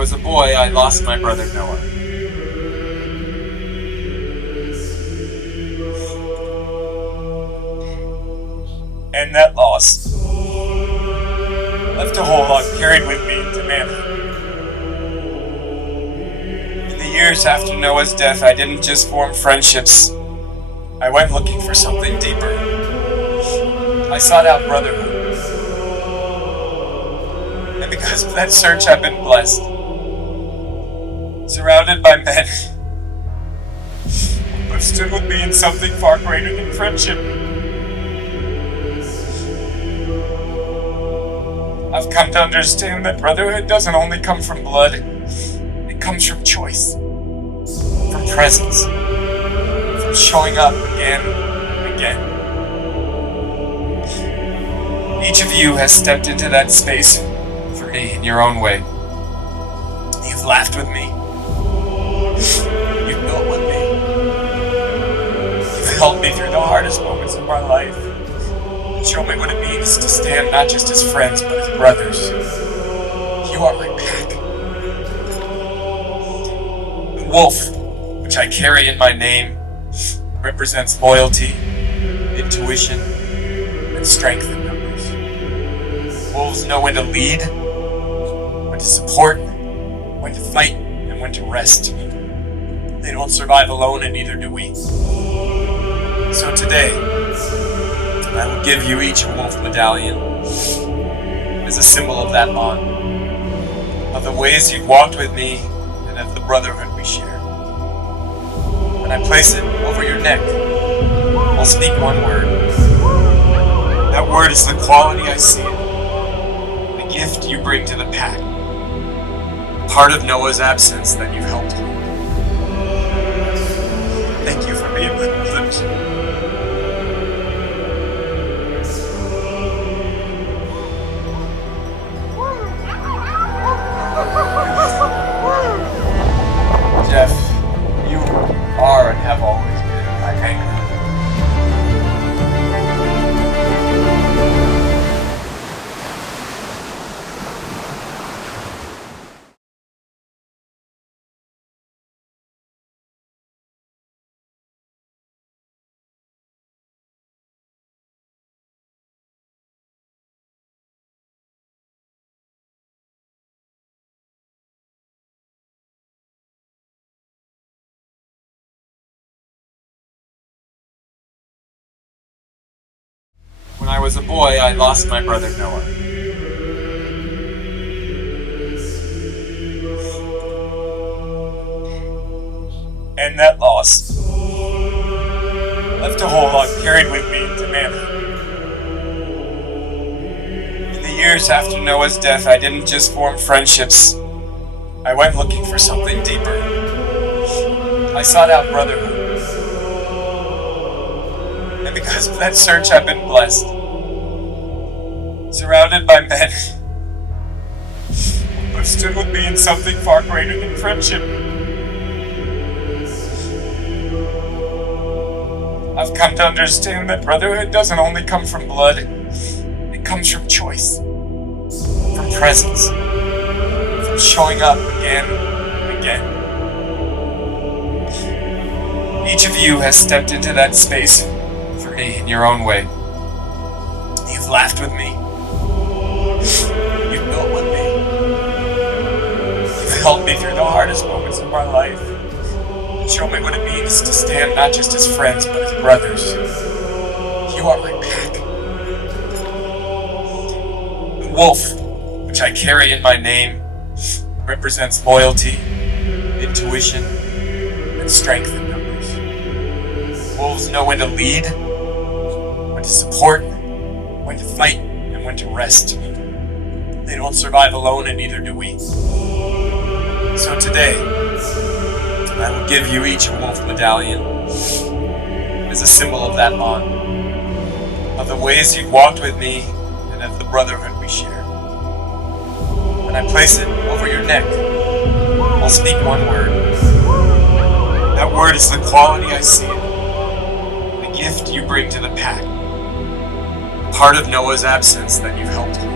was a boy, I lost my brother Noah. And that loss left a hole I've carried with me into manhood. In the years after Noah's death, I didn't just form friendships. I went looking for something deeper. I sought out Brotherhood. And because of that search, I've been blessed. Surrounded by men who have stood with me in something far greater than friendship. I've come to understand that brotherhood doesn't only come from blood, it comes from choice, from presence, from showing up again and again. Each of you has stepped into that space for me in your own way. You've laughed with me. You've built with me. You've helped me through the hardest moments of my life. Show me what it means to stand not just as friends, but as brothers. You are my pack. The wolf, which I carry in my name, represents loyalty, intuition, and strength in numbers. Wolves know when to lead, when to support, when to fight, and when to rest. They don't survive alone, and neither do we. So today, I will give you each a wolf medallion as a symbol of that bond, of the ways you've walked with me, and of the brotherhood we share. When I place it over your neck, I'll speak one word. That word is the quality I see it, the gift you bring to the pack, part of Noah's absence that you've helped hold. Thank you for being with me. Jeff, you are and have always been my anchor. When I was a boy, I lost my brother Noah. And that loss left a hole I've carried with me into manhood. In the years after Noah's death, I didn't just form friendships. I went looking for something deeper. I sought out Brotherhood. And because of that search, I've been blessed. Surrounded by men who have stood with me in something far greater than friendship. I've come to understand that brotherhood doesn't only come from blood, it comes from choice, from presence, from showing up again and again. Each of you has stepped into that space for me in your own way. You've laughed with me. You've built with me. You've helped me through the hardest moments of my life. Show me what it means to stand not just as friends, but as brothers. You are my pack. The wolf, which I carry in my name, represents loyalty, intuition, and strength in numbers. Wolves know when to lead, when to support, when to fight, and when to rest. They don't survive alone, and neither do we. So today, I will give you each a wolf medallion as a symbol of that bond, of the ways you've walked with me, and of the brotherhood we share. When I place it over your neck, I'll speak one word. That word is the quality I see it, the gift you bring to the pack, part of Noah's absence that you've helped hold.